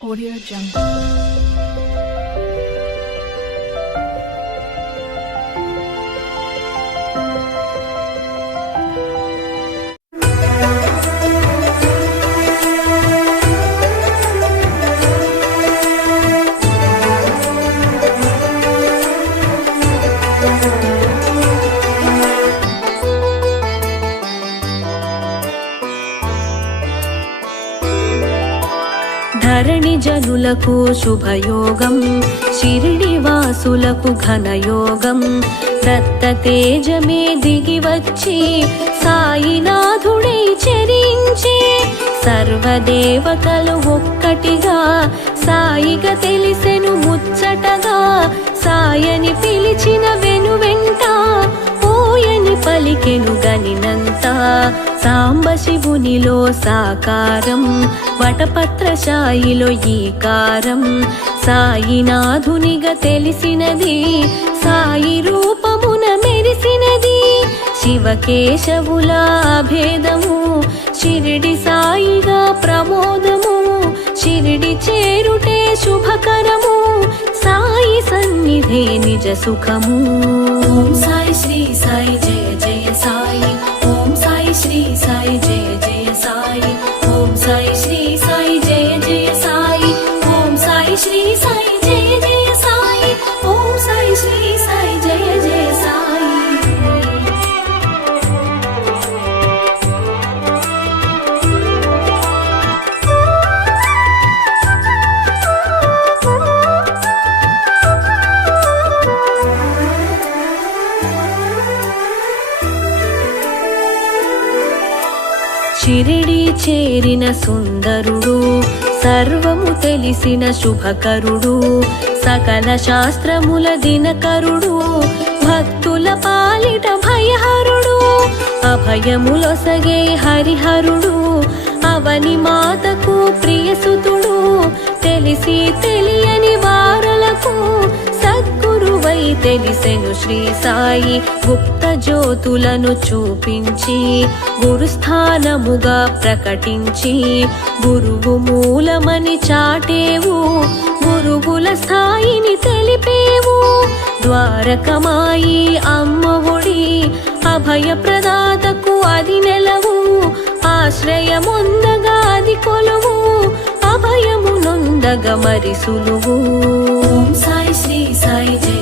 Audio Jungle. ధరణి జనులకు శుభయోగం, షిరిడి వాసులకు ఘనయోగం. దత్త తేజమే దిగి వచ్చి సాయినాథుడై చెరించే, సర్వదేవతలు ఒక్కటిగా సాయిగా తెలిసెను ముచ్చటగా. సాయని పిలిచిన వెనువెంట ఓయని పలికెను గనినంత. సాంబ శివునిలో సాకారం, వటపత్రశాయిలో ఈకారం. సాయినాథునిగా తెలిసినది, సాయి రూపమున మెరిసినది. శివకేశవుల భేదము, షిరిడి సాయిగా ప్రమోదము. షిరిడి చేరుటే శుభకరము, సాయి సన్నిధే నిజ సుఖము. ఓం సాయి శ్రీ సాయి జయ జయ సాయి, ఓం సాయి శ్రీ సాయి జయ జయ సాయి, ఓం సాయి శ్రీ సాయి జయ జయ సాయి, ఓం సాయి శ్రీ సాయి జయ జయ సాయి, ఓం సాయి శ్రీ సాయి జయ జయ సాయి. షిరిడి చేరిన సుందరుడు, సర్వము తెలిసిన శుభకరుడు. సకల శాస్త్రముల దినకరుడు, భక్తుల పాలిట భయహరుడు. అభయములొసగే హరిహరుడు, అవని మాతకు ప్రియసుతుడు. తెలిసి తెలియని వారలకు సద్గురువై తెలిసెను శ్రీ సాయి. గుప్త జ్యోతులను చూపించి గురుస్థానముగా ప్రకటించి, గురువు మూలమని చాటేవు, గురువుల స్థాయిని తెలిపేవు. ద్వారకమాయి అమ్మఒడి, అభయ ప్రదాతకు అది నెలవు. ఆశ్రయముందగా అది కొలువు, అభయము నొందగ మరి సులువు. ఓం సాయి శ్రీ సాయి జయ